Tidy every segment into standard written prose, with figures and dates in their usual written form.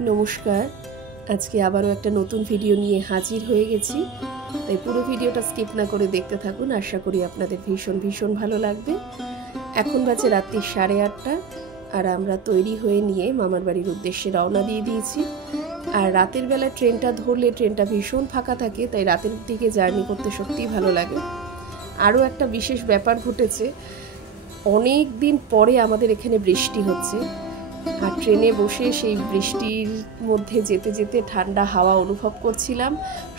नमस्कार आज के आबारो एक नतून भिडियो निये हाजिर हये गेছি তাই পুরো ভিডিওটা স্কিপ না করে দেখতে থাকুন। আশা করি আপনাদের ভীষণ ভীষণ ভালো লাগবে। এখন বাজে রাত্রি 8:30 আর আমরা তৈরি হয়ে নিয়ে মামার বাড়ির উদ্দেশ্যে রওনা দিয়ে দিয়েছি। আর রাতের বেলা ট্রেনটা ধরলে ট্রেনটা ভীষণ ফাঁকা থাকে, তাই রাতের দিকে জার্নি করতে সত্যিই ভালো লাগে। আরও একটা বিশেষ ব্যাপার ঘটেছে, অনেক দিন পরে আমাদের এখানে বৃষ্টি হচ্ছে। আর ট্রেনে বসে সেই বৃষ্টির মধ্যে যেতে যেতে ঠান্ডা হাওয়া অনুভব করছিলাম,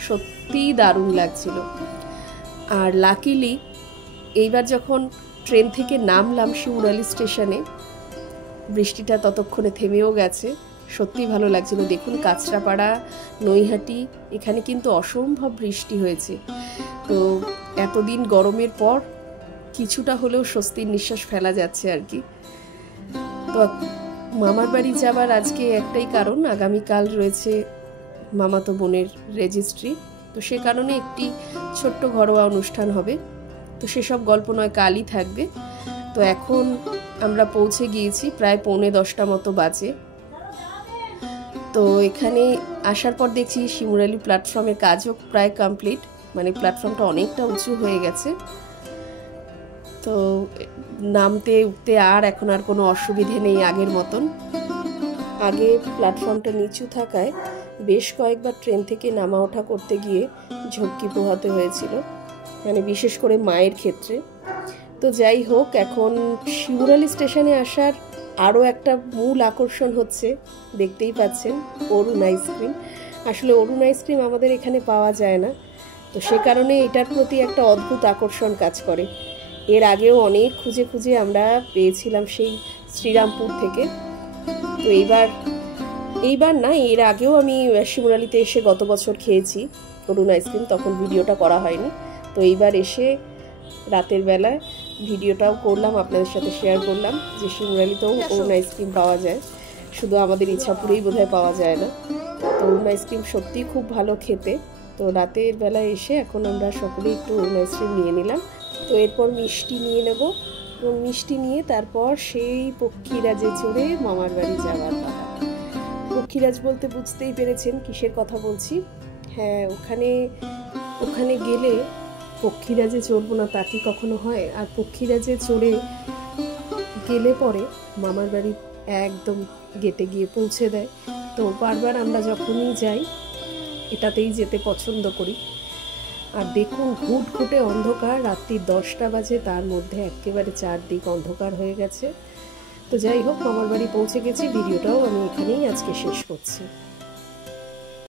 সত্যিই দারুণ লাগছিল। আর লাকিলি এইবার যখন ট্রেন থেকে নামলাম শিমুরালি স্টেশনে, বৃষ্টিটা ততক্ষণে থেমেও গেছে, সত্যি ভালো লাগছিল। দেখুন কাঁচরাপাড়া, নৈহাটি এখানে কিন্তু অসম্ভব বৃষ্টি হয়েছে। তো এতদিন গরমের পর কিছুটা হলেও স্বস্তির নিঃশ্বাস ফেলা যাচ্ছে আর কি। তো মামার বাড়ি যাবার আজকে একটাই কারণ, আগামীকাল রয়েছে মামাতো বোনের রেজিস্ট্রি, তো সে কারণে একটি ছোট্ট ঘরোয়া অনুষ্ঠান হবে। তো সেসব গল্প নয় কালই থাকবে। তো এখন আমরা পৌঁছে গিয়েছি, প্রায় 9:45 মতো বাজে। তো এখানে আসার পর দেখছি শিমুরালি প্ল্যাটফর্মের কাজও প্রায় কমপ্লিট, মানে প্ল্যাটফর্মটা অনেকটা উঁচু হয়ে গেছে। তো নামতে উঠতে আর এখন আর কোনো অসুবিধে নেই আগের মতন। আগে প্ল্যাটফর্মটা নিচু থাকায় বেশ কয়েকবার ট্রেন থেকে নামা ওঠা করতে গিয়ে ঝক্কি পোহাতে হয়েছিল, মানে বিশেষ করে মায়ের ক্ষেত্রে। তো যাই হোক, এখন শিমুরালি স্টেশনে আসার আরও একটা মূল আকর্ষণ হচ্ছে, দেখতেই পাচ্ছেন, অরুণ আইসক্রিম। আসলে অরুণ আইসক্রিম আমাদের এখানে পাওয়া যায় না, তো সে কারণে এটার প্রতি একটা অদ্ভুত আকর্ষণ কাজ করে। এর আগেও অনেক খুঁজে খুঁজে আমরা পেয়েছিলাম সেই শ্রীরামপুর থেকে। তো এইবার না, এর আগেও আমি শিমুরালিতে এসে গত বছর খেয়েছি অরুণ আইসক্রিম, তখন ভিডিওটা করা হয়নি। তো এইবার এসে রাতের বেলায় ভিডিওটাও করলাম, আপনাদের সাথে শেয়ার করলাম যে শিমুরালিতেও অরুণ আইসক্রিম পাওয়া যায়, শুধু আমাদের ইচ্ছাপুরেই বোধহয় পাওয়া যায় না। তো অরুণ আইসক্রিম সত্যিই খুব ভালো খেতে। তো রাতের বেলায় এসে এখন আমরা সকলেই একটু অরুণ আইসক্রিম নিয়ে নিলাম। তো এরপর মিষ্টি নিয়ে নেব, এবং মিষ্টি নিয়ে তারপর সেই পক্ষীরাজে চড়ে মামার বাড়ি যাওয়ার পালা। পক্ষীরাজ বলতে বুঝতেই পেরেছেন কিসের কথা বলছি। হ্যাঁ, ওখানে গেলে পক্ষীরাজে চড়বো না তা কি কখনো হয়? আর পক্ষীরাজে চড়ে গেলে পরে মামার বাড়ি একদম গেটে গিয়ে পৌঁছে দেয়। তো বারবার আমরা যখনই যাই এটাতেই যেতে পছন্দ করি। আর দেখুন ঘুটঘুটে অন্ধকার, রাত্রি 10টা বাজে, তার মধ্যে একেবারে চারদিক অন্ধকার হয়ে গেছে। তো যাই হোক, মামার বাড়ি পৌঁছে গেছি, ভিডিওটাও আমি এখানেই আজকে শেষ করছি।